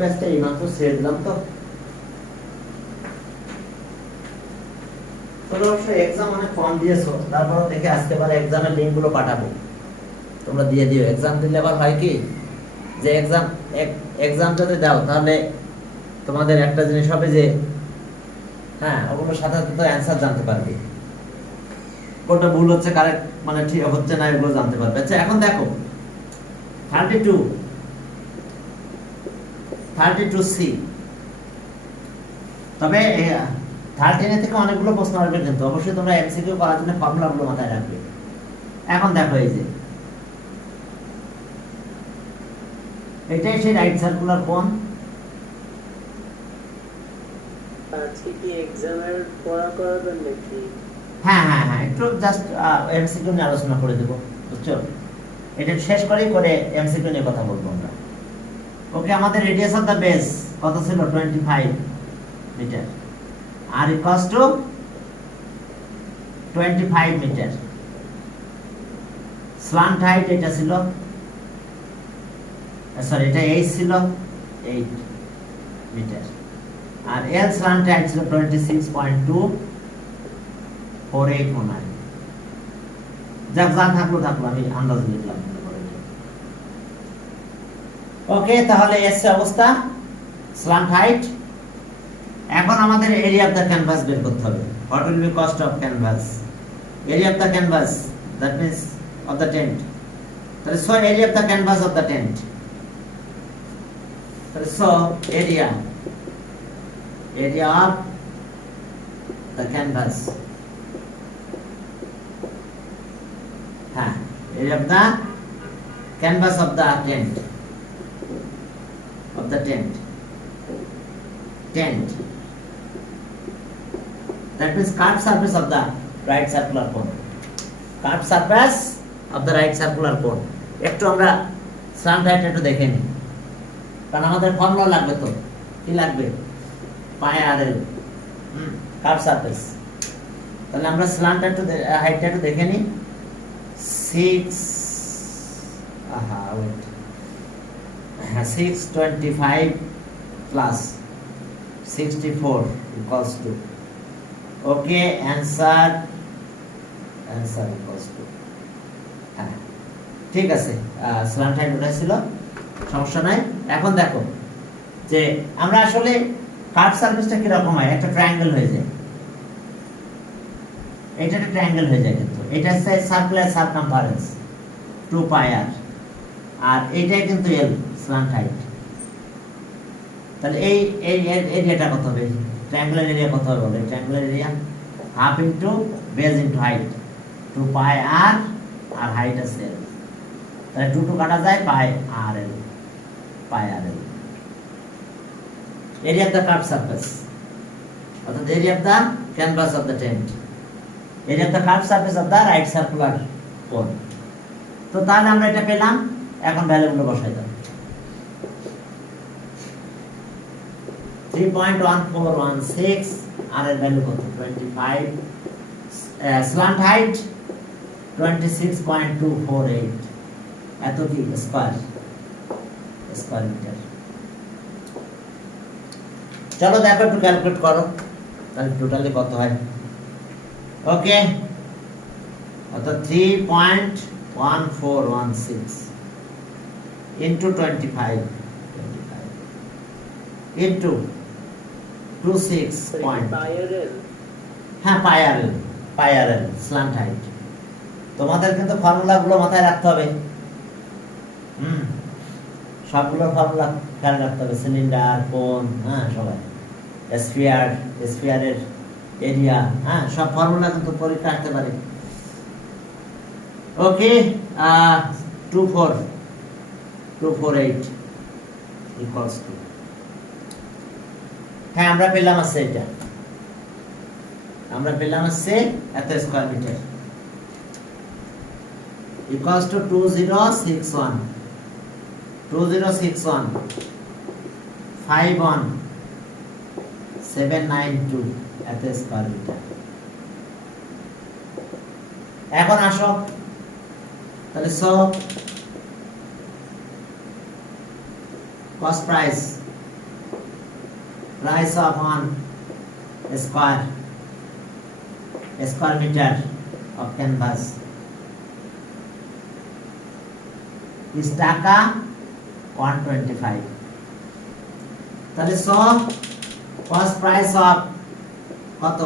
ব্যাচটা এইমাত্র ছেড়ে দিলাম তো। তোমরা অবশ্যই এক্সাম অনেক কম দিয়েছো, তারপর দেখে আজকে আবার এক্সামের লিঙ্কগুলো পাঠাবো, তোমরা দিয়ে দিও। এক্সাম দিলে আবার হয় কি যে এক্সাম যদি দাও তাহলে তোমাদের একটা জিনিস হবে যে হ্যাঁ ওগুলোর সাথে সাথে তো অ্যান্সার জানতে পারবে, কোনটা ভুল হচ্ছে কারেক্ট মানে ঠিক হচ্ছে না এগুলো জানতে পারবে। আচ্ছা এখন দেখো 32C, তবে 13 থেকে অনেকগুলো প্রশ্ন আসবে, কিন্তু অবশ্যই তোমরা এমসিকিউ করার জন্য ফর্মুলাগুলো মাথায় রাখবে। এখন দেখো এই যে এটাই সেই রাইট সার্কুলার কোণ। আজকে কি এক্সামের পড়া করাবেন নাকি? হ্যাঁ হ্যাঁ হ্যাঁ, একটু জাস্ট এমসিকিউ নিয়ে আলোচনা করে দেবো, বুঝছো? এটা শেষ করেই করে এমসিকিউ নিয়ে কথা বলবো আমরা। ওকে, আমাদের রেডিয়াস অফ দ্য বেস কত ছিল? 25 metre. R equals to 25 metre. Slant height এটা ছিল, সরি এটা 8 ছিল, 8 মিটার। আর এল স্ল্যান্ট হাইট ছিল 26.24819। যাক যা থাকলো আমি আন্দাজ লিখলাম। ওকে, তাহলে এসছে অবস্থা স্ল্যান্ট হাইট। এখন আমাদের এরিয়া অফ দ্য ক্যানভাস বের করতে হবে। What will be cost of canvas? Area of the canvas, that means of the tent. তাহলে so area of the canvas of the tent, তাহলে so area of the canvas, হ্যাঁ area of the canvas of the tent, of the tent that means curved surface of the right circular cone, curved surface of the right circular cone। একটু আমরা slant height একটু দেখে নিই, কারণ আমাদের formula লাগবে। তো কি লাগবে? পাই আর এল, কার্ভ সারফেস। তাহলে আমরা স্ল্যান্ট হাইটটা একটু দেখে নিই। 625 plus 64 equals to, okay, answer equals to, হ্যাঁ ঠিক আছে। স্ল্যান্ট হাইট ওটা ছিল, সমস্যা নাই। এখন দেখো যে আমরা আসলে কার্ভ সারফেসটা কিরকম হয়, একটা ট্রায়াঙ্গেল হয়ে যায়, এটা একটা ট্রায়াঙ্গেল হয়ে যায়, কিন্তু এটা হচ্ছে সার্কুলার সারকামফারেন্স 2 পাই আর, আর এইটাই কিন্তু এল স্ল্যান্ট হাইট। তাহলে এই এরিয়াটা কত হবে? ট্রায়াঙ্গুলার এরিয়া কত হবে বলে? Triangular area half into base into height, 2 pi r, আর হাইট আছে এল, তাহলে 2 কাটা যায়, pi r l, area of the curve surface, অর্থাৎ area of the canvas of the tent, area of the curve surface of the right circular cone. তো তাহলে আমরা এটা পেলাম। এখন ভ্যালুগুলো বসাই দাও। 3.1416 আর এর ভ্যালু কত? 25। স্ল্যান্ট হাইট 26.248, এত কি স্কয়ার মিটার। চলো দেখো একটু ক্যালকুলেট করো, তাহলে টোটালি কত হয়। ওকে, অর্থাৎ 3.1416 into 25 into 26 point, হ্যাঁ পাইআরএল স্ল্যান্ট হাইট। তোমাদের কিন্তু ফর্মুলাগুলো মাথায় রাখতে হবে, সবগুলো ফর্মুলা খেয়াল রাখতে হবে। সিলিন্ডার, কোন, হ্যাঁ সবাই, স্ফিয়ারের এরিয়া, হ্যাঁ সব ফর্মুলা কিন্তু পরীক্ষা আসতে পারে। ওকে, 248 equals to, হ্যাঁ আমরা পেলাম আছে এটা, এত স্কয়ার মিটার equals to 2061 51792 এত স্কয়ার মিটার। এখন আসো তাহলে so cost price price of 1 square meter of canvas is টাকা 125. তাহলে সব cost price of কত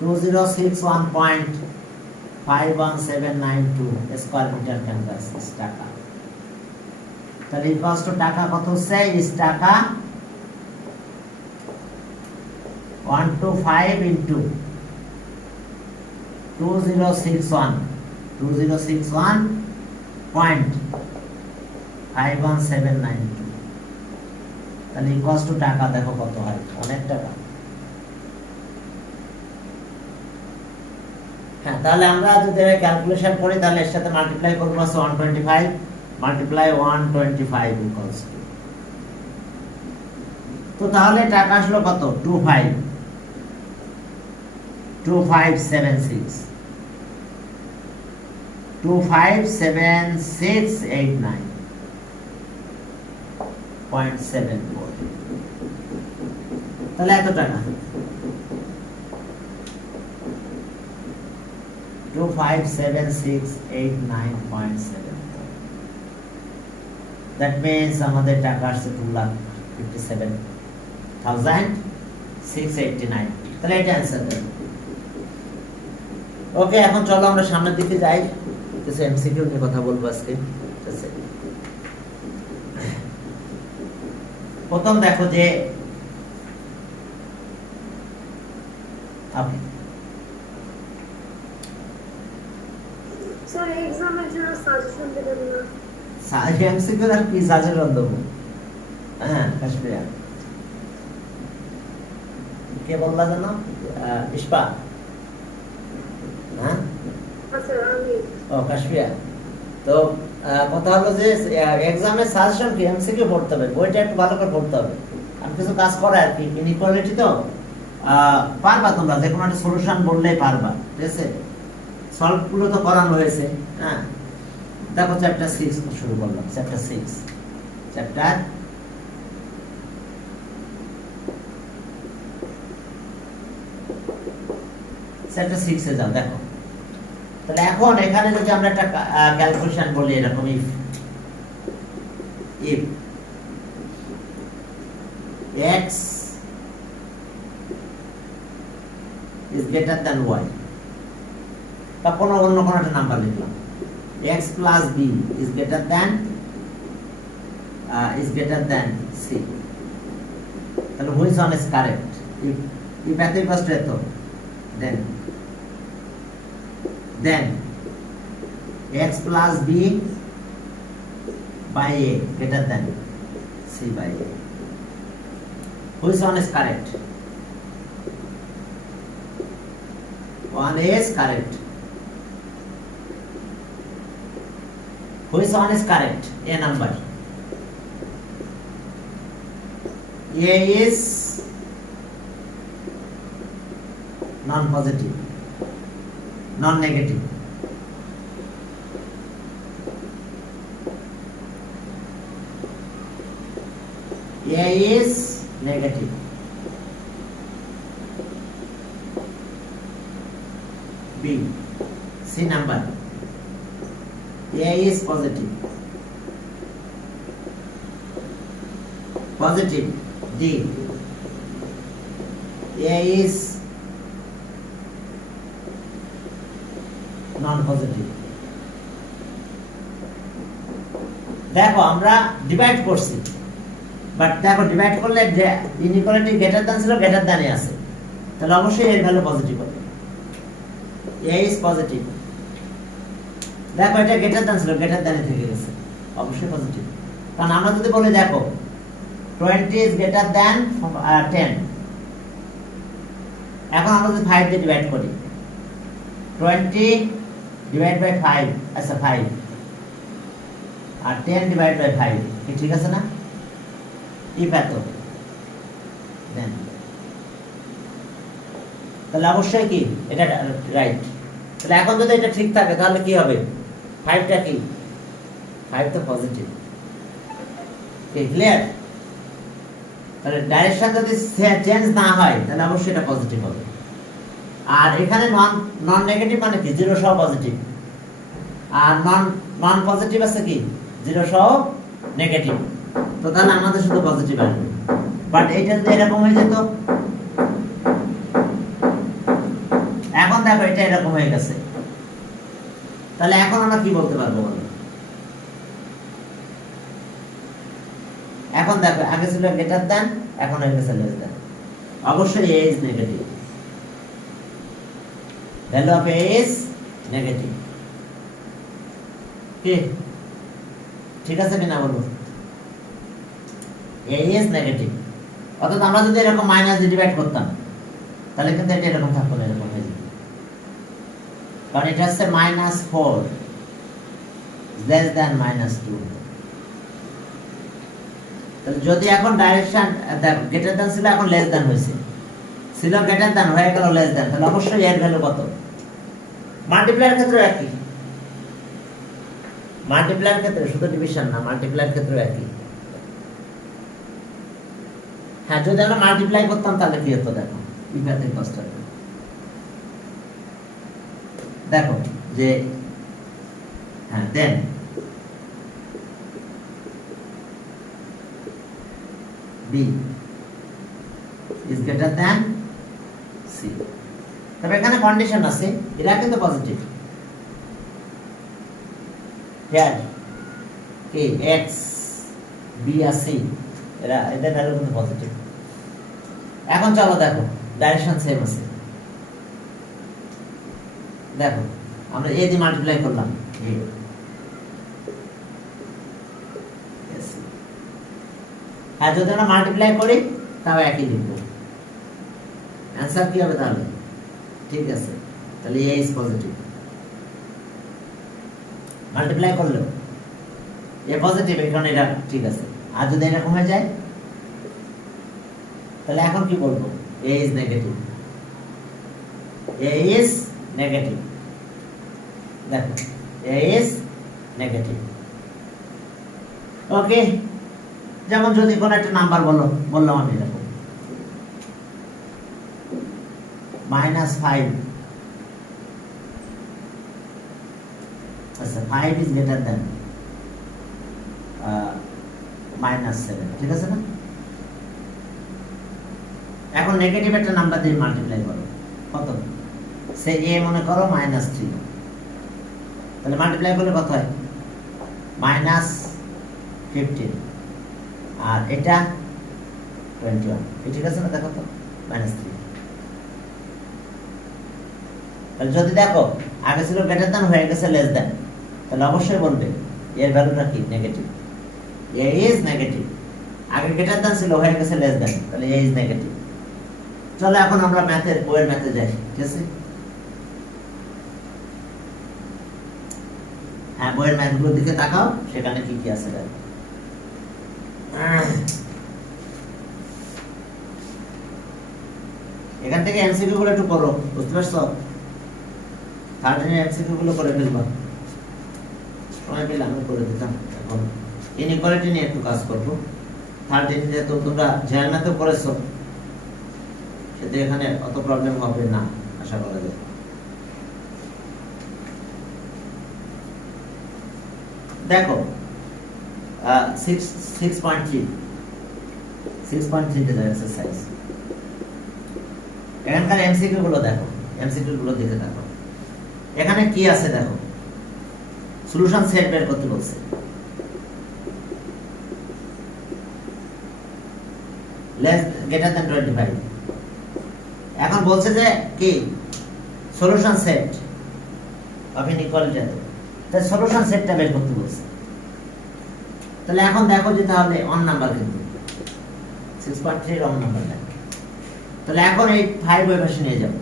2061.51792 স্কয়ার মিটার ক্যানভাস is টাকা। তাহলে ইকুয়ালস টু টাকা কত হচ্ছে is টাকা 125 into 2061.51792 তাহলে ইকুয়ালস টু টাকা দেখো কত হয়, অনেক টাকা। হ্যাঁ, তাহলে আমরা যদি ক্যালকুলেশন করি তাহলে এর সাথে মাল্টিপ্লাই করব 125 মাল্টিপ্লাই 125 ইকুয়ালস টু, তো তাহলে টাকা আসলো কত 257689.74, তাহলে এত টাকা 257689.74, that means আমাদের টাকা আসছে 2,57,689, তাহলে এটা অ্যানসার দেব। ওকে, এখন চলো আমরা সামনের দিকে যাই, কিছু এমসিকিউ নিয়ে কথা বলবো আজকে। ঠিক আছে, প্রথম দেখো যে ওকে স্যার এক্সামের জন্য সাজেশন দেবেন না? এমসিকিউ আর কি সাজেশন দেবো? হ্যাঁ, কাশ্মীর কে বললা জানো? ইস্পা। হ্যাঁ, আচ্ছা আমি ও কাশ্মীর। তো কথা হলো যে এক্সামের সাজেশন কি এমসিকিউ পড়তে হবে, বইটা একটু ভালো করে পড়তে হবে। আমি কিছু কাজ করে আর কি, ইনইকুয়ালিটি তো পারবা তোমরা, যে কোনো একটা সলিউশন বললেই পারবা। ঠিক আছে, সলভ গুলো তো করানো হয়েছে। হ্যাঁ, দেখো চ্যাপ্টার 6 শুরু করলাম। চ্যাপ্টার 6 এ যাও, দেখো। তাহলে এখন এখানে যদি আমরা একটা ক্যালকুলেশন বলি এরকম, if x is greater than y, বা কোনো অন্য কোনো একটা নাম্বার লিখলাম, x plus b is greater than c, তাহলে which one is correct? if এত equals to এত, then x plus b by a greater than c by a. Which one is correct? One is correct. Which one is correct? A number. A is non-positive, non-negative. A is negative. B, C number. A is positive. Positive. D. A is non-positive. দেখো আমরা divide করছি, but দেখো divide করলে যে inequality greater than ছিল greater দ্যানই আছে, তাহলে অবশ্যই এর ভ্যালু পজিটিভ হবে। A is পজিটিভ, দেখো এটা গ্রেটার দ্যান ছিল গ্রেটার দ্যানে থেকে গেছে, অবশ্যই পজিটিভ। কারণ আমরা যদি বলি দেখো 20 is greater than 10, এখন আমরা যদি 5 দিয়ে ডিভাইড করি, 20 ডিভাইড বাই 5, আচ্ছা 5 আর 10 ডিভাইড বাই 5, ঠিক আছে না? if এত দেন, তাহলে অবশ্যই কি এটা রাইট। তাহলে এখন যদি এটা ঠিক থাকে তাহলে কি হবে? 5টা কি? 5 তো পজিটিভ। ক্লিয়ার? তাহলে ডাইরেকশন যদি চেঞ্জ না হয় তাহলে অবশ্যই এটা পজিটিভ হবে। আর এখানে নন নেগেটিভ মানে কি, জিরো সহ পজিটিভ। আর নন পজিটিভ আছে কি, জিরো সহ নেগেটিভ। তো তাহলে আমাদের শুধু পজিটিভ আসবে। বাট এটা যদি এরকম হয়ে যেত, এখন দেখো এটা এরকম হয়ে গেছে, তাহলে এখন আমরা কি বলতে পারবো বলো? এখন দেখো আগে ছিল গ্রেটার দ্যান, এখন হয়ে গেছে লেস দ্যান। অবশ্যই a is negative, value of a is negative. কি ঠিক আছে কিনা বলো? A is negative. অর্থাৎ আমরা যদি এরকম মাইনাস দিয়ে ডিভাইড করতাম তাহলে কিন্তু এটা এরকম থাকতো না, এরকম হয়ে যেত। কারণ এটা হচ্ছে -4 লেস দ্যান -2। তাহলে যদি এখন ডাইরেকশন গ্রেটার দ্যান ছিল, এখন লেস দ্যান হয়েছে, ছিল গ্রেটার দ্যান হয়ে গেল লেস দ্যান, তাহলে অবশ্যই এর ভ্যালু কত? মাল্টিপ্লাইয়ের ক্ষেত্রে একই, মাল্টিপ্লাইয়ের ক্ষেত্রে শুধু ডিভিশন না, মাল্টিপ্লাইয়ের ক্ষেত্রে একই। হ্যাঁ, যদি আমরা মাল্টিপ্লাই করতাম তাহলে কি হতো দেখো, ইফাতে কষ্ট হবে। দেখো যে হ্যাঁ দেন B is greater than C। তবে এখানে কন্ডিশন আছে, এরা কিন্তু পজিটিভ। হিয়ার কি x b আর c এরা এদের ভ্যালু কিন্তু পজিটিভ। এখন চলো দেখো ডাইরেকশন সেম আছে। দেখো আমরা a দিয়ে মাল্টিপ্লাই করলাম, a আর যদি আমরা মাল্টিপ্লাই করি তাও একই লিখবো। অ্যানসার কি হবে তাহলে? ঠিক আছে, তাহলে a ইজ পজিটিভ। মাল্টিপ্লাই করলো a পজিটিভ, এখানে এটা ঠিক আছে। আর যদি এরকম হয়ে যায় তাহলে এখন কি বলবো? a is negative, a is negative. দেখো a ইজ নেগেটিভ। ওকে, যেমন যদি কোন একটা নাম্বার বললাম আমি দেখো -5, আচ্ছা 5 is greater than -7, ঠিক আছে না? এখন নেগেটিভ একটা নাম্বার দিয়ে মাল্টিপ্লাই করো, কত? সে a মনে করো -3, তাহলে মাল্টিপ্লাই করলে কত হয়? -15 আর এটা 21, ঠিক আছে না? দেখো তো -3। তাহলে যদি দেখো আগে ছিল গ্রেটার দ্যান, হয়ে গেছে লেস দ্যান, তাহলে অবশ্যই বলবে এর ভ্যালুটা কি? নেগেটিভ। A is negative. আগে গ্রেটার দ্যান ছিল, হয়ে গেছে লেস দ্যান, তাহলে এ ইজ নেগেটিভ। চলো এখন আমরা ম্যাথের বইয়ের ম্যাথে যাই, ঠিক আছে? হ্যাঁ, বইয়ের ম্যাথগুলোর দিকে তাকাও, সেখানে কি কি আছে দেখো। এখান থেকে এমসিকিউ গুলো একটু করো, বুঝতে পারছো? 13 এর এমসিকিউ গুলো করে ফেলবা, সময় পেলে আমি করে দিতাম। এখন ইনইকুয়ালিটি নিয়ে একটু কাজ করবো। 13 যেহেতু তোমরা জেনারেল ম্যাথও করেছো, সেটা এখানে অত প্রবলেম হবে না আশা করা যায়। দেখো 6.3 তে এক্সারসাইজ। এখানকার এমসিকিউ গুলো দেখো, এমসিকিউ গুলো দেখে দেখো এখানে কি আছে। দেখো সলিউশন সেট বের করতে বলছে, লেস গ্রেটার দ্যান 25। এখন বলছে যে কি সলিউশন সেট অফ ইনইকুয়ালিটি, তাই সলিউশন সেটটা বের করতে বলছে। তাহলে এখন দেখো যে তাহলে অন নাম্বার, কিন্তু 6.3 রং নাম্বার লাগে। তাহলে এখন এই 5 ওই পাশে নিয়ে যাব,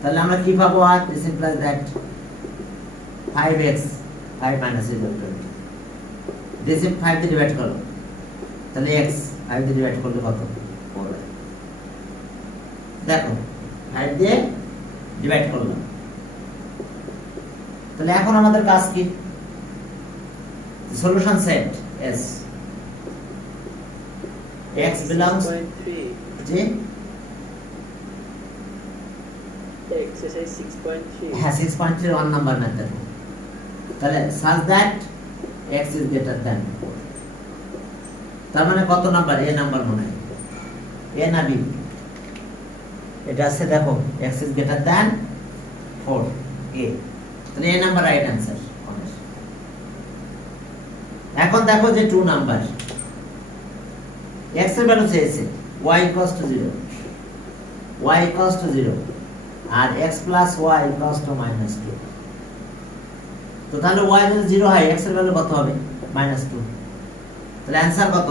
তাহলে আমরা কি পাবো? আর this implies that 5x 5 minus 20, this 5 দিয়ে ডিভাইড করো, তাহলে x 5 দিয়ে ডিভাইড করলে কত? 4। দেখো 5 দিয়ে ডিভাইড করলাম। তাহলে এখন আমাদের কাজ কি? Solution set S, x belongs 6.3 জি exercise 6.3 হ্যাঁ 6.3 1 নাম্বার মেথড তাহলে such that x is greater than 4 তার মানে কত নাম্বার a নাম্বার মনে হয় a না b এটা আছে দেখো x is greater than 4 a তাহলে a নাম্বার রাইট आंसर এখন দেখো যে 2 নাম্বার x এর ভ্যালু চেয়েছে y equals to 0 y equals to 0 আর x plus y equals to minus 2 তো তাহলে y যদি 0 হয় x এর ভ্যালু কত হবে minus 2 তাহলে आंसर কত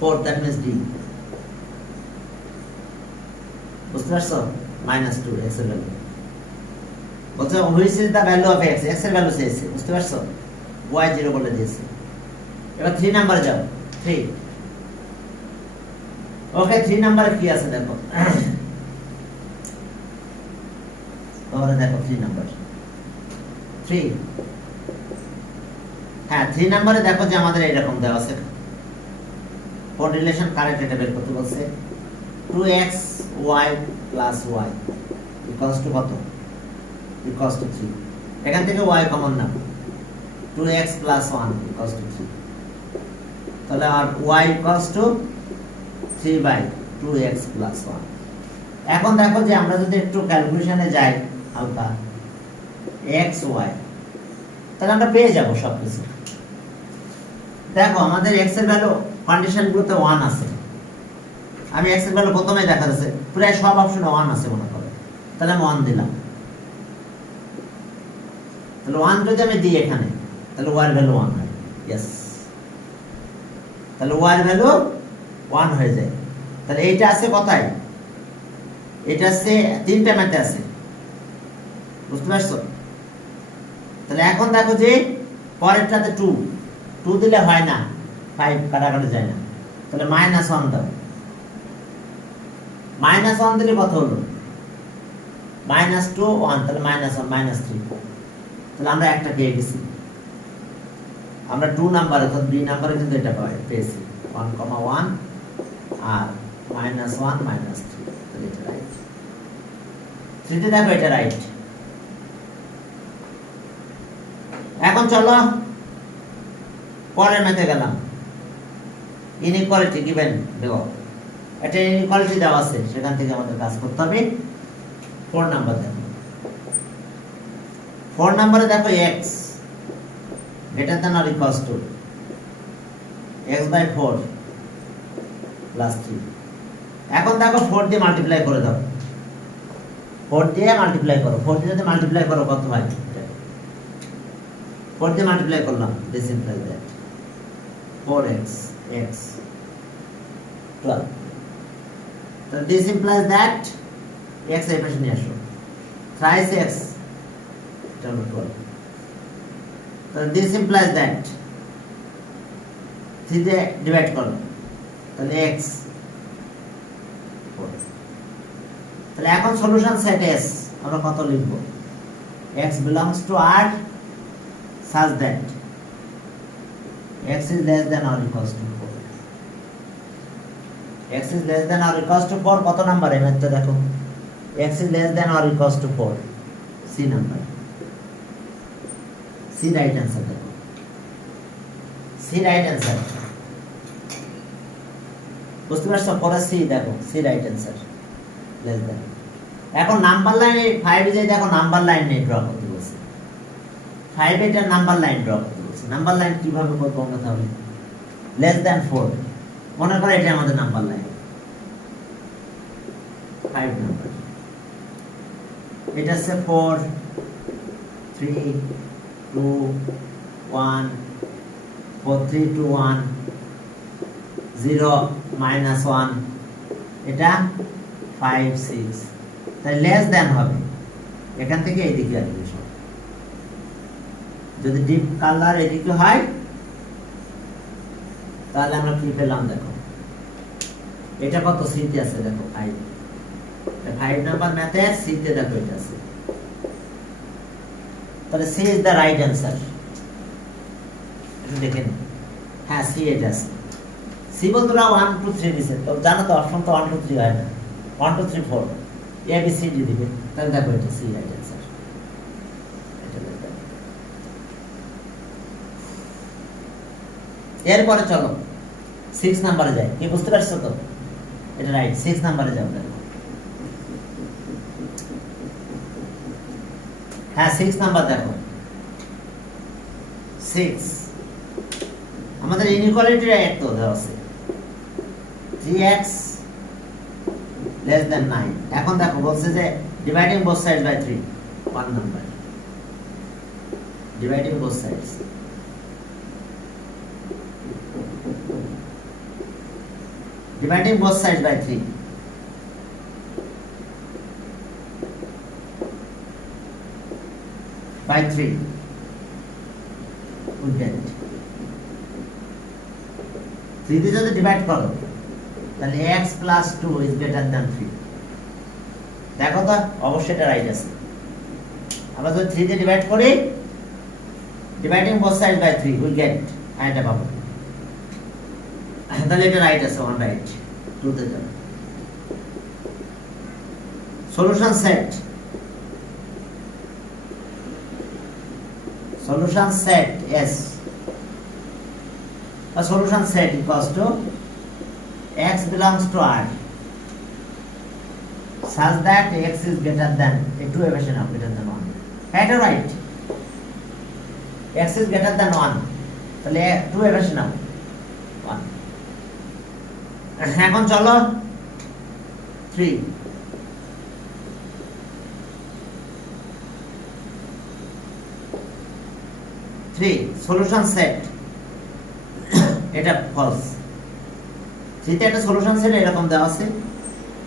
4 that means d বুঝতে পারছো minus 2 x এর ভ্যালু বলছে which is the value of x x এর ভ্যালু চেয়েছে বুঝতে পারছো y 0 বলে দিয়েছে এবার 3 নাম্বারে যাও 3 ওকে 3 নাম্বারে কি আছে দেখো তোমরা দেখো 3 নাম্বার 3 হ্যাঁ 3 নাম্বারে দেখো যে আমাদের এরকম দেওয়া আছে কোন রিলেশন কারেন্ট এটা বের করতে বলছে 2x y plus y equals to কত equals to 3 এখান থেকে y common now 2x plus 1 equals to 3 তাহলে আর y equals to 3 by 2x plus 1 এখন দেখো যে আমরা যদি একটু ক্যালকুলেশনে যাই হালকা x y তাহলে আমরা পেয়ে যাব সবকিছু দেখো আমাদের x এর ভ্যালু কন্ডিশনগুলোতে 1 আছে আমি x এর ভ্যালু প্রথমে দেখা যাচ্ছে প্রায় সব অপশনে 1 আছে মনে করো তাহলে আমি 1 দিলাম তাহলে 1 যদি আমি দিই এখানে তাহলে y এর ভ্যালু 1 হয় यस তাহলে y এর ভ্যালু 1 হয়ে যায় তাহলে এইটা আছে কোথায় এটা আছে তিনটা ম্যাথে আছে বুঝতে পারছো তাহলে এখন দেখো যে পরেরটাতে 2 2 দিলে হয় না 5 কাটাকাটি যায় না তাহলে -1 দাও -1 দিলে কত হলো -2 1 তাহলে -1 -3 তাহলে আমরা একটা পেয়ে গেছি আমরা 2 নাম্বার অর্থাৎ b নাম্বারে কিন্তু এটা পেয়েছি 1, 1 আর -1 -3 তাহলে এটা রাইট 3 তে দেখো এটা রাইট এখন চলো পরের ম্যাথে গেলাম ইনইকুয়ালিটি গিভেন দেখো এটা ইনইকুয়ালিটি দেওয়া আছে সেখান থেকে আমাদের কাজ করতে হবে 4 নাম্বার দেখো 4 নম্বরে দেখো x greater than or equals to x by 4 plus 3 এখন দেখো 4 দিয়ে মাল্টিপ্লাই করে দাও 4 দিয়ে মাল্টিপ্লাই করো 4 দিয়ে যদি মাল্টিপ্লাই করো কত হয় 4 দিয়ে মাল্টিপ্লাই করলাম this implies that 4x x 12 তো this implies that x এর পাশে নিয়ে আসো thrice x 12 so this implies that 3 দিয়ে ডিভাইড করো তাহলে x 4 তাহলে এখন সলিউশন সেট s আমরা কত লিখব x belongs to R such that x is less than or equals to 4 x is less than or equals to 4 কত number এই ম্যাথটা দেখো x is less than or equals to 4 c number C right answer দেখো C right answer বুঝতে পারছো পরে C দেখো C right answer less than এখন নাম্বার লাইনে 5 এ দেখো নাম্বার লাইন নেই ড্র করতে বলছে 5 এটা নাম্বার লাইন ড্র করতে বলছে নাম্বার লাইন কিভাবে করব আমরা তাহলে less than 4 মনে করো এটা আমাদের নাম্বার লাইন 5 নাম্বার এটা হচ্ছে 4 3 2 1 4 3 2 1 0 -1 এটা 5 6 তাই লেস দ্যান হবে এখান থেকে এইদিকে আসবে যদি ডিপ কালার এদিকে হয় তাহলে আমরা কি পেলাম দেখো এটা কত সিতে আছে দেখো 5 5 নাম্বার ম্যাথে সিতে দেখো এটা আছে তাহলে C is the right answer এটা দেখেন হ্যাঁ সি এটা আছে সি বন্ধুরা 1 2 3 দিছে, তো জানো তো অপশন তো 1 2 3 হয় না, 1 2 3 4 এ বি সি ডি দিবে, তাহলে দেখো এটা সি রাইট অ্যান্সার। এরপরে চলো 6 নাম্বারে যাই, কি বুঝতে পারছো তো? এটা রাইট, 6 নাম্বারে যাও। হ্যাঁ 6 নাম্বার দেখো, 6 আমাদের ইনইকুয়ালিটি এক তো দেওয়া আছে 3x less than 9। এখন দেখো বলছে যে dividing both sides by 3, 1 number dividing both sides, dividing both sides by 3, by 3 we get 3 দিয়ে যদি ডিভাইড করো তাহলে x plus 2 is greater than 3। দেখো তো অবশ্যই এটা রাইট আছে। আমরা যদি 3 দিয়ে ডিভাইড করি dividing both sides by 3 we get, এটা পাবো, তাহলে এটা রাইট আছে, ওয়ান রাইট। 2 তে যাও, solution set, solution set S, a solution set equals to x belongs to R such that x is greater than a two equation of greater than 1, right or right? X is greater than 1, তাহলে two equation of 1। এখন চলো 3, solution set, এটা false. 3 তে একটা solution set এরকম দেওয়া আছে,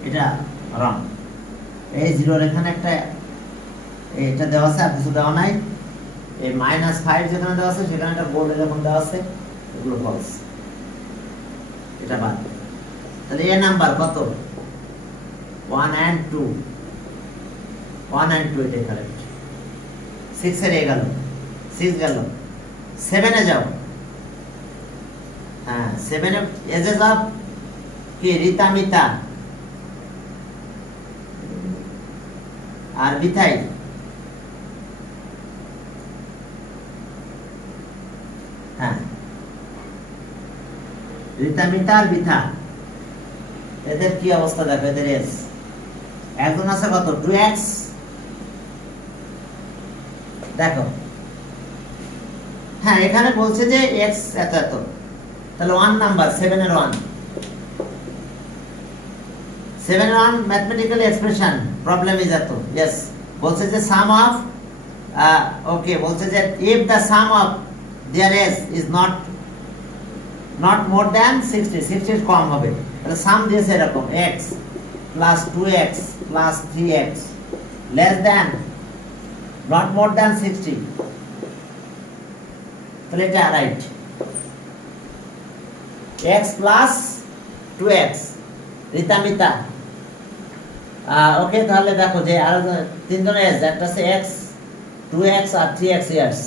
এটা রং। এই জিরোর এখানে একটা এটা দেওয়া আছে, আর কিছু দেওয়া নাই। এই -5 যেখানে দেওয়া আছে সেখানে একটা গোল এরকম দেওয়া আছে, এগুলো ফলস, এটা বাদ। তাহলে এ নাম্বার কত? 1 and 2, 1 and 2 এটা কারেক্ট। 6 এর এ গেল, 6 গেল, 7 এ যাও। হ্যাঁ 7 এ এজেস অফ কি? রিতা মিতা আর বিথাই। হ্যাঁ রিতা মিতা আর বিথা, এদের কি অবস্থা দেখো, এদের এজ একজন আছে কত? 2x। দেখো হ্যাঁ এখানে বলছে যে x এত এত, তাহলে 1 নাম্বার 7 এর 1, 7 এর 1 ম্যাথমেটিক্যাল এক্সপ্রেশন, প্রবলেম ইজ এত। यस বলছে যে সাম অফ ওকে, বলছে যে if the sum of their age is not more than 60, 60 এর কম হবে, তাহলে সাম দিয়েছে এরকম x plus 2x plus 3x less than not more than 60, তাহলে এটা রাইট। x plus 2x রিতা মিতা, ওকে। তাহলে দেখো যে আর তিনজনের এজ, একটা আছে x 2x আর 3x ইয়ার্স,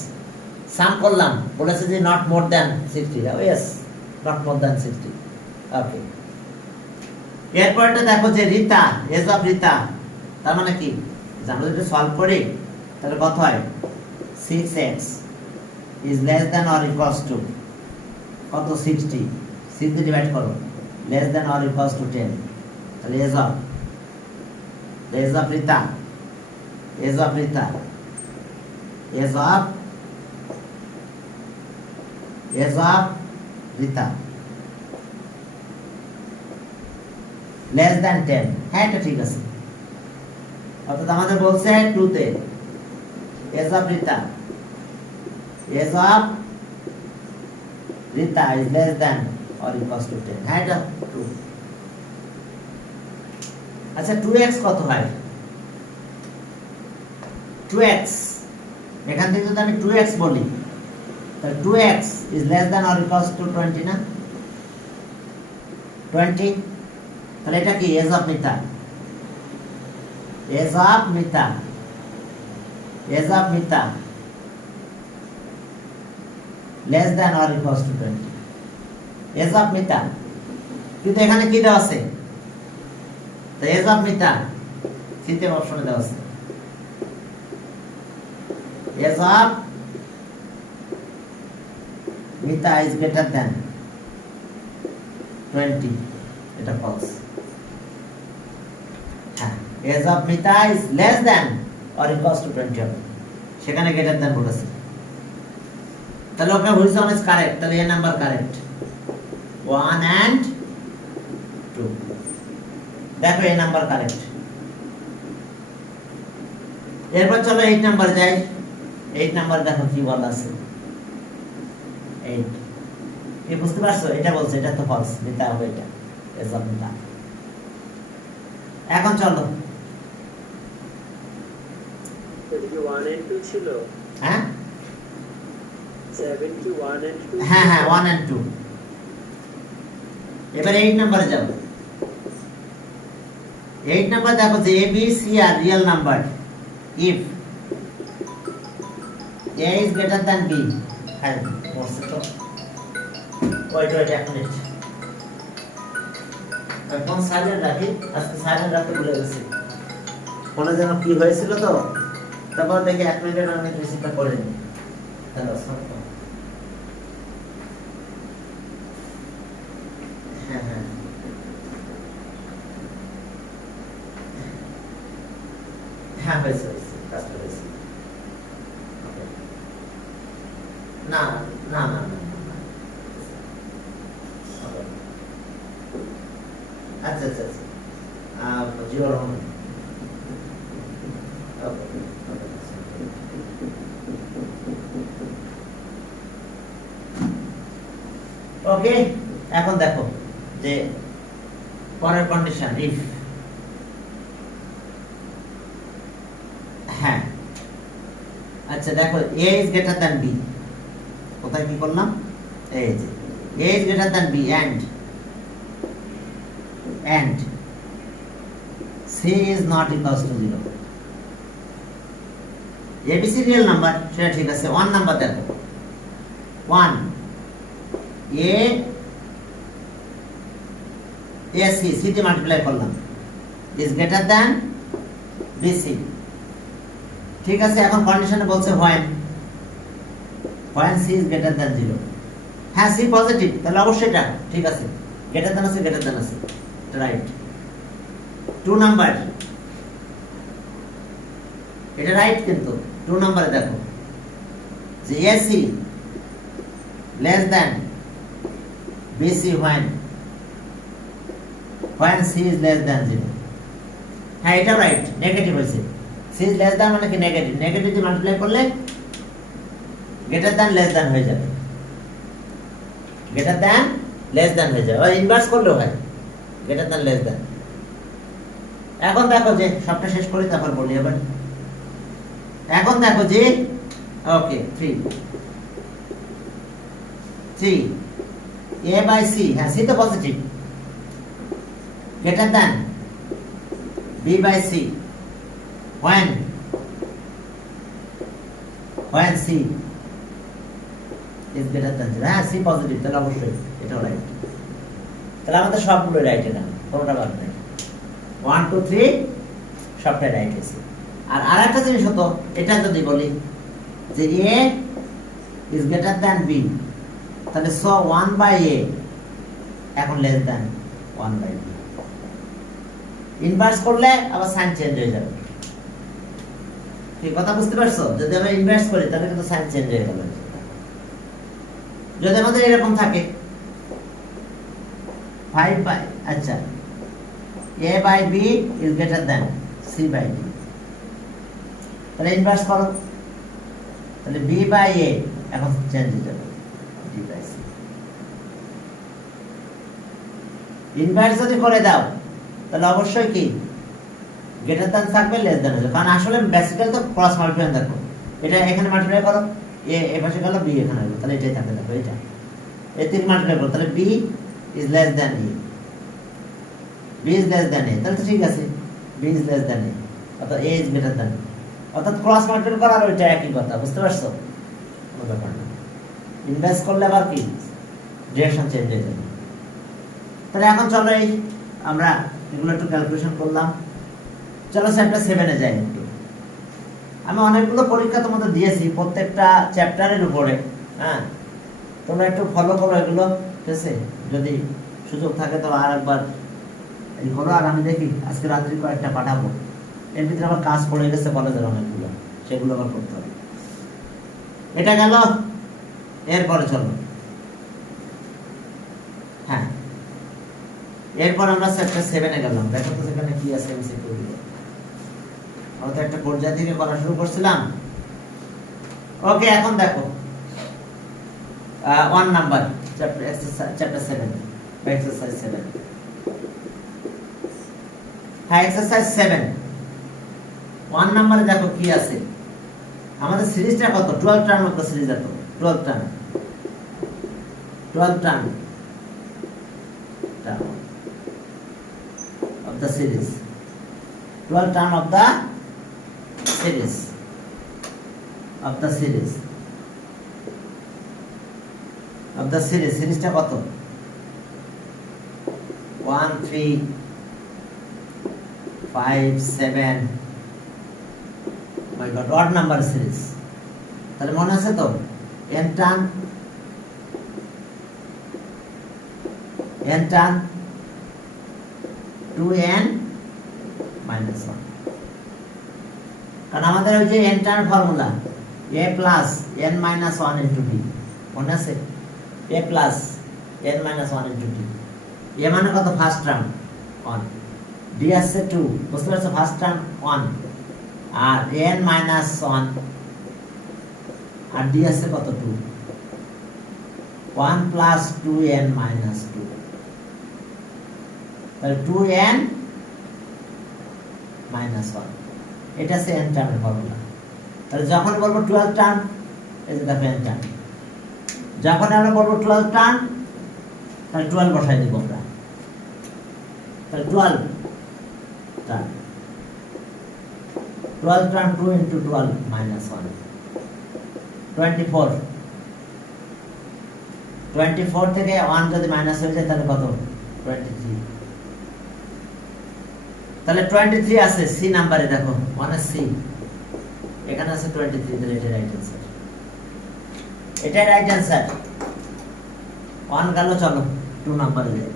সাম করলাম, বলেছে যে not more than 60, yes not more than 60, ওকে। এরপরটা দেখো যে রিতা, এজ অফ রিতা, তার মানে কি? আমরা যদি সলভ করি তাহলে কত হয়? 6x is less than or equals to কত? 60, 6 দিয়ে ডিভাইড করো, less than or equals to 10, তাহলে age of Rita, age of Rita, age of Rita less than 10, হ্যাঁ এটা ঠিক আছে। অর্থাৎ আমাদের বলছে 2 তে age of Rita is less than or equals to 10, হ্যাঁ এটা 2। আচ্ছা 2x কত হয়? 2x এখান থেকে যদি আমি 2x বলি তাহলে 2x is less than or equals to 20 না? 20, তাহলে এটা কি? Age of Mita, age of Mita, age of Mita less than or equals to 20, age of Mita কিন্তু এখানে কি দেওয়া আছে? তো এজ অফ মিতা সিতে অপশনে দেওয়া আছে age of Mita is greater than 20, এটা ফলস। হ্যাঁ, age of Mita is less than or equals to 20 হবে, সেখানে গ্রেটার দ্যান বলেছে। তাহলে okay which one is correct? তাহলে এ নাম্বার কারেক্ট, 1 and 2। দেখো এ নাম্বার কারেক্ট। এরপর চলো 8 নাম্বার যাই। 8 নাম্বার দেখো কি বলা আছে। 8 কি বুঝতে পারছো? এটা বলছে এটা তো ফলস, মিথ্যা হবে এটা, এজ অফ মিথ্যা। এখন চলো এটা কি 1 and 2 ছিল? হ্যাঁ 7 কি 1 and 2? হ্যাঁ হ্যাঁ 1 and 2। এবারে 8 নাম্বারে যাও। 8 নাম্বার দেখো যে a b c আর real number if a is greater than b। হ্যাঁ বলছে তো, ওয়েট এক মিনিট, এখন সাইলেন্ট রাখি, আজকে সাইলেন্ট রাখতে ভুলে গেছি, কোনো যেন কি হয়েছিল তো, তারপর দেখে 1 মিনিটের আমি রিসিভটা করে নিই। হ্যালো হ্যাঁ হ্যাঁ হ্যাঁ হয়েছে হয়েছে, কাজটা হয়েছে। না না না না আচ্ছা আচ্ছা আচ্ছা, জিও রহমান। ওকে, এখন দেখো যে পরের কন্ডিশন ইফ, হ্যাঁ আচ্ছা দেখো a is greater than b, কোথায় কি করলাম? এই যে a is greater than b and c is not equals to 0। abc real number, সেটা ঠিক আছে। 1 নাম্বার দেখো, 1 a ac c দিয়ে মাল্টিপ্লাই করলাম is greater than bc, ঠিক আছে। এখন কন্ডিশনে বলছে when c is greater than 0। হ্যাঁ c পজিটিভ, তাহলে অবশ্যই এটা ঠিক আছে, গ্রেটার দ্যান আছে, গ্রেটার দ্যান আছে, রাইট। 2 নাম্বার, এটা রাইট, কিন্তু 2 নাম্বারে দেখো যে ac less than bc when c is less than 0। হ্যাঁ এটা রাইট, নেগেটিভ হয়েছে। c is less than মানে কি নেগেটিভ, নেগেটিভ দিয়ে মাল্টিপ্লাই করলে গ্রেটার দ্যান লেস দ্যান হয়ে যাবে, গ্রেটার দ্যান লেস দ্যান হয়ে যাবে, আর ইনভার্স করলেও হয় গ্রেটার দ্যান লেস দ্যান। এখন দেখো যে সবটা শেষ করি তারপর বলি এবার। এখন দেখো যে ওকে 3 a by c, হ্যাঁ c তো positive, greater than b by c when c is greater than 0। হ্যাঁ c পজিটিভ, তাহলে অবশ্যই এটাও রাইট। তাহলে আমাদের সবগুলো রাইট, এটা কোনোটা বাদ নেই। 1 2 3 সবটাই রাইট আছে। আর আরেকটা জিনিস হতো, এটা যদি বলি যে a is greater than b, তাহলে so 1 by a এখন less than 1 by b। Inverse করলে আবার সাইন চেঞ্জ হয়ে যাবে, কি কথা বুঝতে পারছো? যদি আমরা ইনভার্স করি তাহলে কিন্তু সাইন চেঞ্জ হয়ে গেল। যদি আমাদের এরকম থাকে 5 by, আচ্ছা a by b is greater than c by d, তাহলে ইনভার্স করো, তাহলে b by a এখন চেঞ্জ হয়ে যাবে d by c। ইনভার্স যদি করে দাও তাহলে অবশ্যই কি গ্রেটার দ্যান থাকবে, লেস দ্যান হবে, কারণ আসলে বেসিক্যালি তো ক্রস মাল্টিপ্লাই। দেখো এটা এখানে মাল্টিপ্লাই করো, a এ পাশে গেল, b এখানে হলো, তাহলে এটাই থাকবে। দেখো এটা এ থেকে মাল্টিপ্লাই করো, তাহলে b is less than a, b is less than a, তাহলে তো ঠিক আছে, b is less than a, অর্থাৎ a is greater than, অর্থাৎ ক্রস মাল্টিপ্লাই করা আর ওইটা একই কথা, বুঝতে পারছো? কোনো ব্যাপার না। ইনভার্স করলে আবার কি ডিরেকশন চেঞ্জ হয়ে যাবে। তাহলে এখন চলো এই আমরা এগুলো একটু ক্যালকুলেশন করলাম। চলো চ্যাপ্টার 7-এ যাই একটু। আমি অনেকগুলো পরীক্ষা তোমাদের দিয়েছি প্রত্যেকটা চ্যাপ্টারের উপরে, হ্যাঁ, তোমরা একটু ফলো করো এগুলো, ঠিক আছে? যদি সুযোগ থাকে তো আর একবার এই করো। আর আমি দেখি আজকে রাত্রি কয়েকটা পাঠাবো, এর ভিতরে আমার কাজ পড়ে গেছে কলেজের অনেকগুলো, সেগুলো আবার করতে হবে। এটা গেল। এরপরে চলো, হ্যাঁ, এরপর আমরা চ্যাপ্টার 7-এ গেলাম। দেখো তো সেখানে কি আছে এমসিকিউ গুলো। আমরা তো একটা পর্যায় থেকে করা শুরু করছিলাম। ওকে, এখন দেখো 1 নাম্বার চ্যাপ্টার 7, এক্সারসাইজ 7। হ্যাঁ, এক্সারসাইজ 7 1 নম্বরে দেখো কি আছে। আমাদের সিরিজটা কত? 12 টার্ম অফ দ্য সিরিজ। এত 12 term of the series, 12 term of the series সিরিজটা কত? 1 3 5 7, my god, odd number series। তাহলে মনে আছে তো n টার্ম 2n minus 1, কারণ আমাদের ওই যে n term formula a plus n minus 1 into d, মনে আছে? a plus n minus 1 into d। a মানে কত? ফার্স্ট টার্ম 1, d আছে 2, বুঝতে পারছো? ফার্স্ট টার্ম 1 আর n minus 1 আর d আছে কত? 2, 1 plus 2n minus 2, তাহলে 2n minus 1, এটা হচ্ছে n টার্মের ফর্মুলা। তাহলে যখন বলবো 12 টার্ম, এই যে দেখো n টার্ম, যখন আমরা বলবো 12 টার্ম তাহলে 12 বসাই দিব আমরা। তাহলে 12 টার্ম 2 into 12 minus 1, 24 থেকে 1 যদি মাইনাস হয়ে যায় তাহলে কত? 23। তাহলে 23 আছে সি নাম্বারে। দেখো মানে সি এখানে আছে 23, তাহলে এটা রাইট অ্যানসার। এটা রাইট অ্যানসার। 1 গেল, চলো 2 নাম্বারে যাই।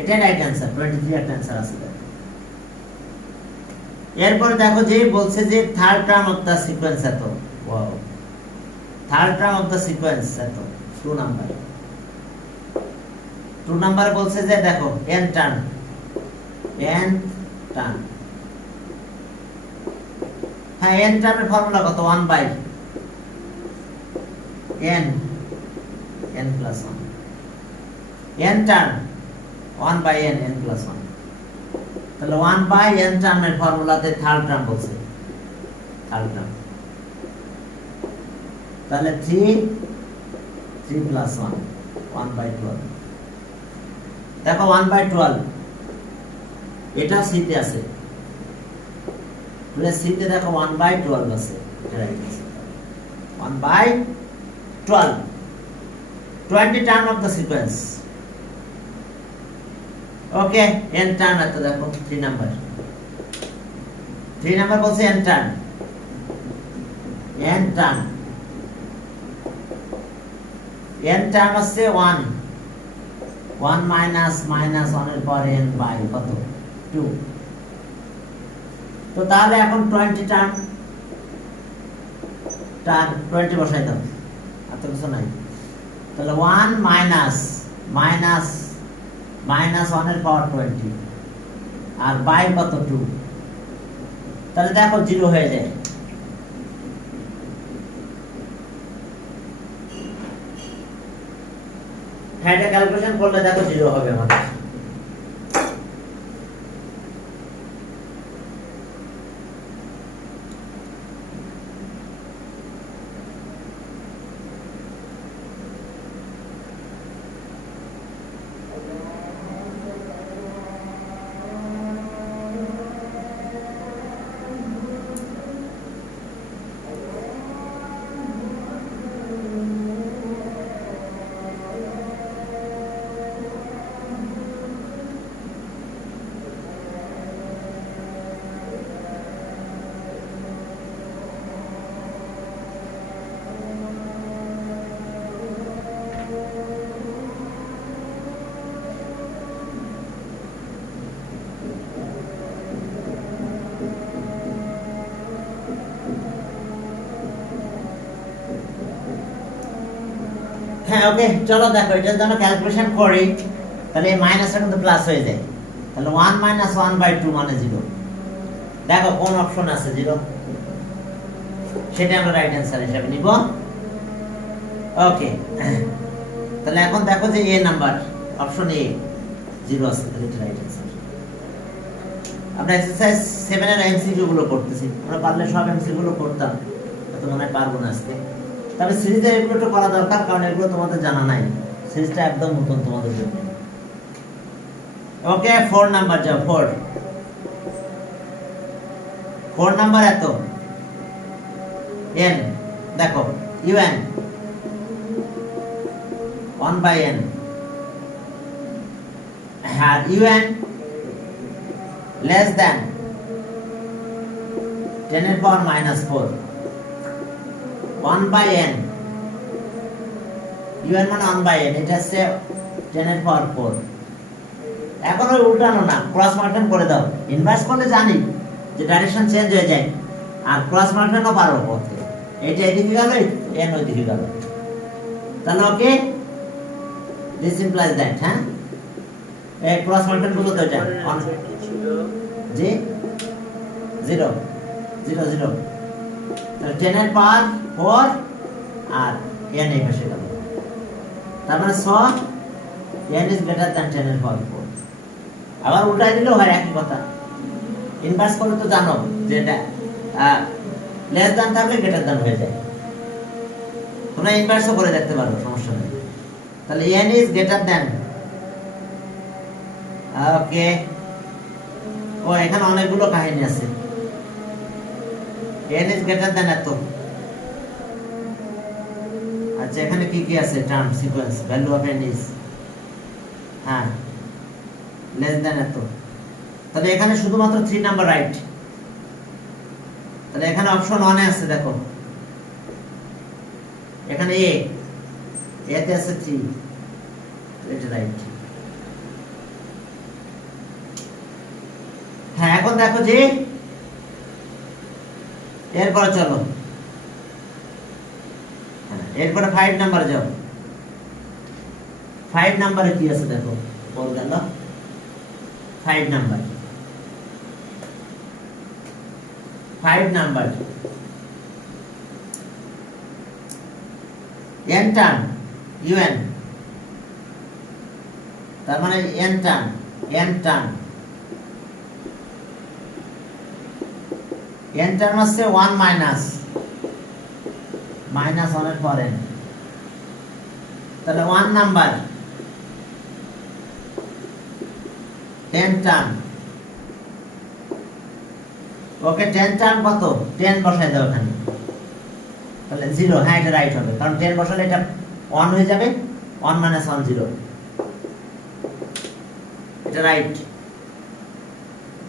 এটা রাইট অ্যানসার, 23 একটা অ্যানসার আছে। এরপর দেখো যে বলছে যে third term of the sequence এত, wow, third term of the sequence এত 2 নাম্বার। 2 নাম্বার বলছে যে দেখো n টার্ম, হ্যাঁ n টার্মের ফর্মুলা কত? 1 by n plus 1, n term 1 by n plus 1, তাহলে 1 বাই n টার্মের ফর্মুলাতে থার্ড টার্ম বলছে, থার্ড টার্ম। তাহলে 3 plus 1 বাই 12। দেখো 1 বাই 12 এটা সিতে আছে, তাহলে সিতে দেখো 1 বাই 12 আছে, এটা রাইট আছে। 1 by 12, 20 term of the sequence. Okay, n term এত। দেখো 3 নাম্বার বলছে n টার্ম হচ্ছে 1 মাইনাস 1 এর পর n বাই কত? 2। তো তাহলে এখন 20 টার্ম 20 বসাই দাও, এত কিছু নাই। তাহলে 1 মাইনাস 1 এর পাওয়ার 20 আর বাই কত? 2। তাহলে দেখো 0 হয়ে যায়। হ্যাঁ, এটা ক্যালকুলেশন করলে দেখো 0 হবে আমাদের। ওকে চলো দেখো এটা যদি আমরা ক্যালকুলেশন করি তাহলে এই মাইনাসটা কিন্তু প্লাস হয়ে যায়, তাহলে 1 - 1/2 মানে 0। দেখো কোন অপশন আছে 0, সেটা আমরা রাইট অ্যান্সার হিসেবে নিব। ওকে তাহলে এখন দেখো যে এ নাম্বার অপশন এ 0 আছে, তাহলে এটা রাইট অ্যান্সার। আমরা এক্সারসাইজ 7 এর এমসিকিউ গুলো করতেছি, আমরা পারলে সব এমসিকিউ গুলো করতাম, তো মনে হয় পারবো না আজকে। তবে সিরিজে এগুলো একটু করা দরকার, কারণ এগুলো তোমাদের জানা নাই, সিরিজটা একদম নতুন তোমাদের জন্য। ওকে 4 নাম্বার যাও, 4 নাম্বার এত n, দেখো un 1/n, হ্যাঁ un less than 10 এর পাওয়ার -4, 1/n, un মানে 1/n, এটা হচ্ছে 10 এর পাওয়ার 4। এখন ওই উল্টানো না, ক্রস মাল্টিপ্লাই করে দাও। ইনভার্স করলে জানি যে ডাইরেকশন চেঞ্জ হয়ে যায়, আর ক্রস মাল্টিপ্লাইও পারো করতে। এটা এদিকে গেল, n ওইদিকে গেল, তাহলে ওকে দিস ইমপ্লাইজ দ্যাট, হ্যাঁ এই ক্রস মাল্টিপ্লাই করলে তো এটা কি ছিল? জি 0 0 0, তাহলে 10 এর পাওয়ার 4 আর n এই পাশে গেল, তার মানে so n is greater than 10 এর পাওয়ার 4। আবার উল্টাই দিলেও হয় একই কথা। ইনভার্স করলে তো জানো যে এটা লেস দ্যান থাকলে গ্রেটার দ্যান হয়ে যায়, তোমরা ইনভার্সও করে দেখতে পারো, সমস্যা নেই। তাহলে n ইজ গ্রেটার দ্যান, ওকে ও এখানে অনেকগুলো কাহিনী আছে। n ইজ গ্রেটার দ্যান এত, আচ্ছা এখানে কি কি আছে term sequence, value of n is, হ্যাঁ লেস দ্যান এত, তাহলে এখানে শুধুমাত্র 3 নাম্বার রাইট। তাহলে এখানে অপশন 1 এ আছে, দেখো এখানে এ তে আছে 3, এটা রাইট। হ্যাঁ এখন দেখো যে এরপরে চলো, এরপরে 5 নাম্বারে যাও। 5 নাম্বারে কি আছে দেখো, বল গেল 5 number, 5 number n term un, তার মানে n টার্ম n টার্ম আছে 1 মাইনাস 1 এর পর n, তাহলে 1 নাম্বার 10 টার্ম, ওকে 10 টার্ম কত, 10 বসাই দাও এখানে, তাহলে 0, হ্যাঁ এটা রাইট হবে, কারণ 10 বসালে এটা 1 হয়ে যাবে, 1 - 1 0, এটা রাইট।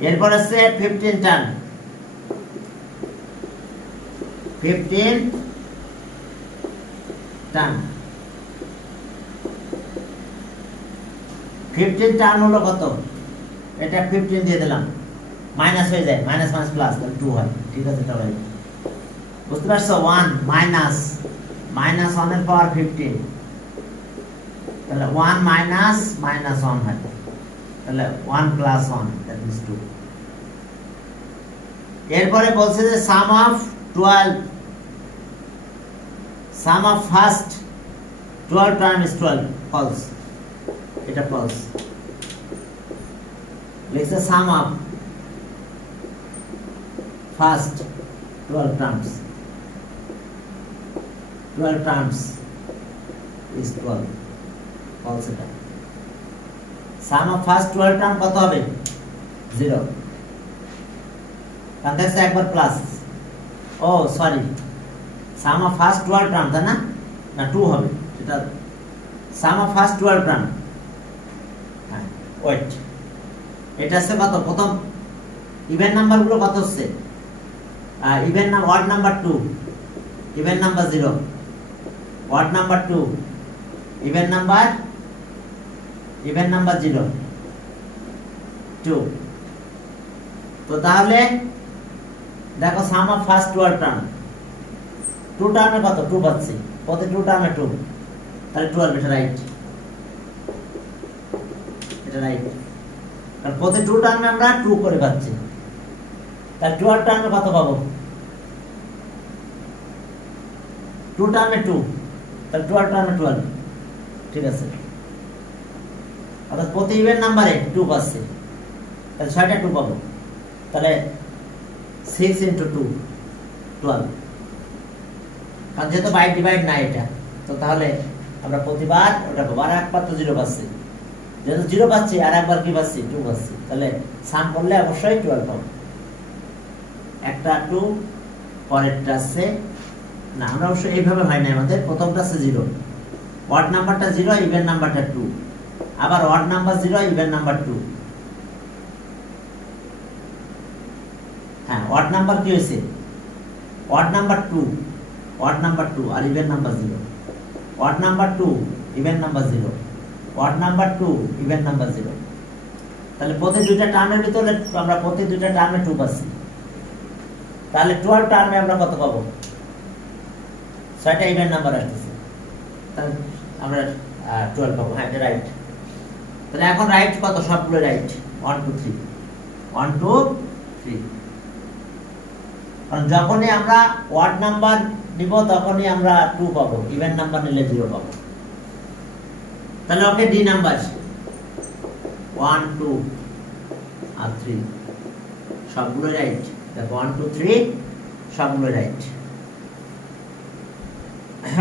এরপর আছে 15 টার্ম, 15 টার্ম, 15 টার্ম হলো কত, এটা 15 দিয়ে দিলাম, মাইনাস হয়ে যায়, মাইনাস মাইনাস প্লাস, তাহলে 2 হয়, ঠিক আছে এটা রাইট। বুঝতে পারছো, 1 মাইনাস 1 এর পাওয়ার 15, তাহলে 1 মাইনাস 1 হয়, তাহলে 1 প্লাস 1 দ্যাট ইজ 2। এরপরে বলছে যে sum of 12, sum of first 12 term is 12, false, এটা ফলস। লিখছে sum of first 12 terms is 12, false এটা। সাম অফ ফার্স্ট 12 টার্ম কত হবে, 0, কারণ দেখছে একবার plus, oh sorry sum of first 12 term তাই না, না 2 হবে, এটা সাম অফ ফার্স্ট 12 টার্ম, হ্যাঁ ওয়েট, এটা আছে কত, প্রথম ইভেন নাম্বার গুলো কত হচ্ছে, ইভেন না odd number 2, even number 0, odd number 2, even number 0, 2। তো তাহলে দেখো সাম অফ ফার্স্ট 12 টার্ম, 2 টার্মে কত, 2 পাচ্ছি, প্রতি 2 টার্মে 2, তাহলে 12 এটা রাইট, এটা রাইট। কারণ প্রতি 2 টার্মে আমরা 2 করে পাচ্ছি, তাহলে 12 টার্মে কত পাবো? 2 টার্মে 2, তাহলে 12 টার্মে 12, ঠিক আছে। অর্থাৎ প্রতি ইভেন নাম্বারে 2 পাচ্ছি, তাহলে 6টা 2 পাবো, তাহলে 6 × 2 12। কারণ যেহেতু বাই ডিভাইড নাই এটা, তো তাহলে আমরা প্রতিবার ওটা পাবো। আর একবার তো 0 পাচ্ছি, যেহেতু 0 পাচ্ছি আর একবার কি পাচ্ছি? 2 পাচ্ছি, তাহলে সাম করলে অবশ্যই 12 পাবো। একটা 2, পরেরটা আছে না, আমরা অবশ্যই এইভাবে হয় না, আমাদের প্রথমটা আছে 0, অড নাম্বারটা 0, ইভেন নাম্বারটা 2, আবার অড নাম্বার 0, ইভেন নাম্বার 2। হ্যাঁ, অড নাম্বার কি হয়েছে? অড নাম্বার 2, অড নাম্বার 2 আর even number 0, odd number 2, even number 0, odd number 2, even number 0। তাহলে প্রতি দুইটা টার্মের ভিতরে আমরা প্রতি দুইটা টার্মে 2 পাচ্ছি, তাহলে 12 টার্মে আমরা কত পাবো? 6টা ইভেন নাম্বার আসতেছে, তাহলে আমরা 12 পাবো। হ্যাঁ, এটা রাইট। তাহলে এখন রাইট কত? সবগুলো রাইট, 1 2 3, 1 2 3। কারণ যখনই আমরা ওয়ার্ড নাম্বার নিব তখনই আমরা 2 পাবো, ইভেন নাম্বার নিলে 0 পাবো। তাহলে ওকে ডি নাম্বার 1 2 আর 3 সবগুলো রাইট। দেখো 1 2 3 সবগুলো রাইট।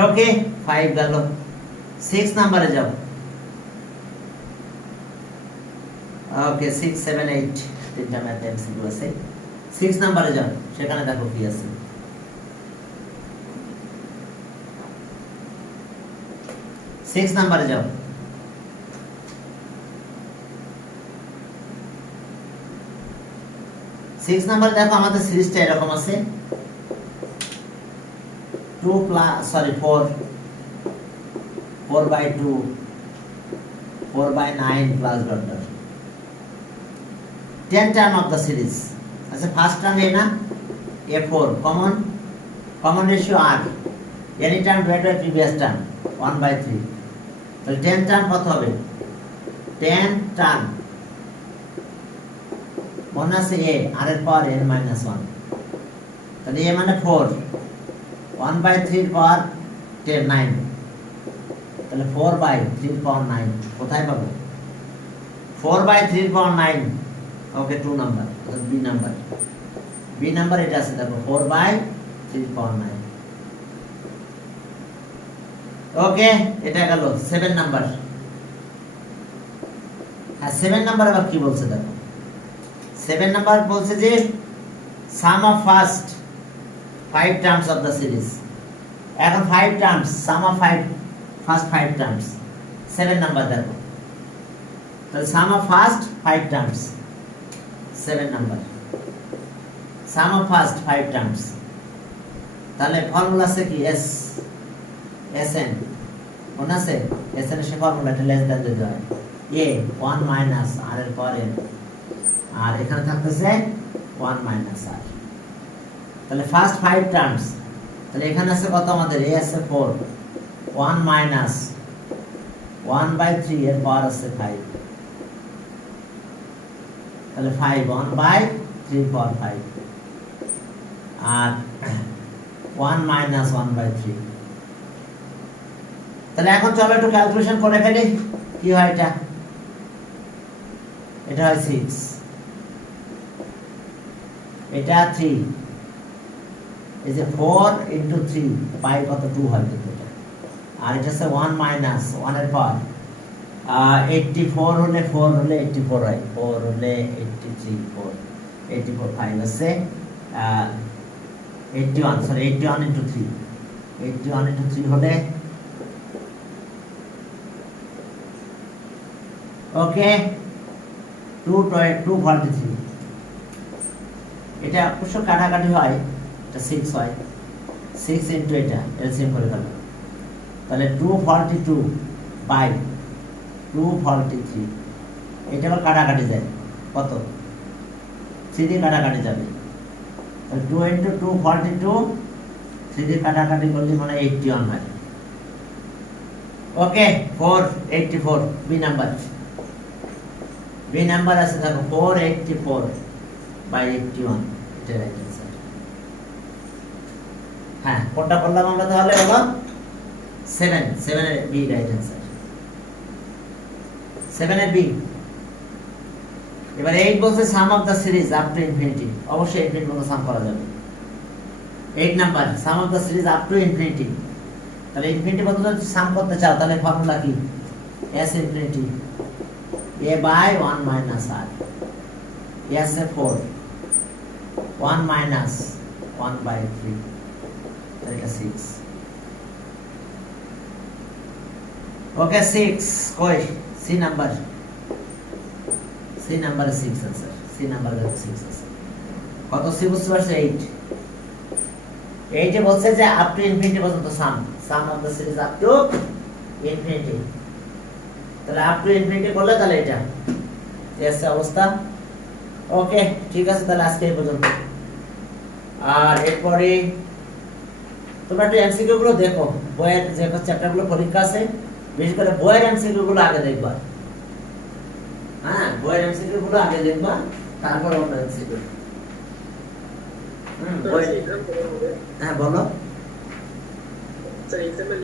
ওকে, 5 গেল। 6 নাম্বারে যাও। ওকে, 6 7 8 তিনটা ম্যাথ এমসিকিউ আছে। 6 নাম্বারে যাও, সেখানে দেখো কি আছে। 6 নাম্বারে যাও। 6 নাম্বার দেখো, আমাদের সিরিজটা এরকম আছে 4 4/2 4/9 plus dot dot 10 term of the series. আচ্ছা, ফার্স্ট টার্ম এ না, a4 common ratio r, any term divide by previous term 1/3। তাহলে 10 টার্ম কত হবে? 10 টার্ম মনে আছে a, r এর পাওয়ার n - 1, তাহলে a মানে 4, 1/3 এর পাওয়ার 10 9, তাহলে 4/3 এর পাওয়ার 9 কোথায় পাবো? 4/3 এর পাওয়ার 9। ওকে, 2 নাম্বার, বি নাম্বার এটা আছে, দেখো 4/3 এর পাওয়ার 9। ওকে, এটা গেল 7 নাম্বার। হ্যাঁ, 7 নাম্বার আবার কি বলছে দেখো। 7 নাম্বার বলছে যে sum of first 5 terms of the series. এখন 5 terms, sum of first 5 terms 7 number দেখো। তাহলে sum of first 5 terms 7 number, sum of first 5 terms. তাহলে ফর্মুলা আছে কি? SN মনে আছে? SN এর ফর্মুলা এটা লেস দ্যান দিতে হয়, a 1 মাইনাস r এর পাওয়ার n, আর এখানে থাকতেছে 1 মাইনাস r। তাহলে ফার্স্ট 5 টার্মস, তাহলে এখানে আছে কত? আমাদের a আছে 4, 1 মাইনাস 1/3 এর পাওয়ার আছে 5, তাহলে 5 1/3 পাওয়ার 5 আর 1 মাইনাস 1/3। তাহলে এখন চলো একটু ক্যালকুলেশন করে ফেলি। কি হয় এটা? এটা হয় 6, এটা 3, এই যে 4 × 3 পাই কত? 2 হয় কিন্তু এটা। আর এটা হচ্ছে 1 মাইনাস 1 এর পাওয়ার 84 হলে 4 হলে 84 হয়, 4 হলে 83, 4 84 5 আছে 81, সরি 81 × 3, 81 × 3 হলে ওকে 243। এটা অবশ্য কাটাকাটি হয়, এটা 6 হয়, 6 × এটা এলসিএম করে ফেলো, তাহলে 242/243। এটা আবার কাটাকাটি যায়, কত? 3 দিয়ে কাটাকাটি যাবে, তাহলে 2 × 2 42, 3 দিয়ে কাটাকাটি করলে মানে 81 হয়। ওকে 484 বি নাম্বার আছে দেখো 484 বাই 81 এটা রাইট आंसर হ্যাঁ কোনটা করলাম আমরা তাহলে হলো 7 এর বি রাইট आंसर 7 এর বি এবার 8 বলছে sum of the series up to infinity অবশ্যই ইনফিনিটি পর্যন্ত সাম করা যাবে 8 number sum of the series up to infinity তাহলে ইনফিনিটি পর্যন্ত যদি সাম করতে চাও তাহলে ফর্মুলা কি s infinity a by 1 minus r s এ 4 1 মাইনাস 1 বাই 3 তাহলে এটা 6 ওকে 6 কই c number 6 answer c number 6 আছে কত সি বুঝতে পারছো 8 এই যে বলছে যে আপ টু ইনফিনিটি পর্যন্ত sum of the series up to infinity তাহলে আপ টু ইনফিনিটি করলে তাহলে এটা এস অবস্থা ওকে ঠিক আছে তাহলে আজকে এই পর্যন্ত আর এরপরে তোমরা একটু এমসিকিউ গুলো দেখো বইয়ের যে চ্যাপ্টার গুলো পরীক্ষা আছে বিশেষ করে বইয়ের এমসিকিউ গুলো আগে দেখবা হ্যাঁ বইয়ের এমসিকিউ গুলো আগে দেখবা তারপর অন্য এমসিকিউ বই হ্যাঁ বলো স্যার এক্সাম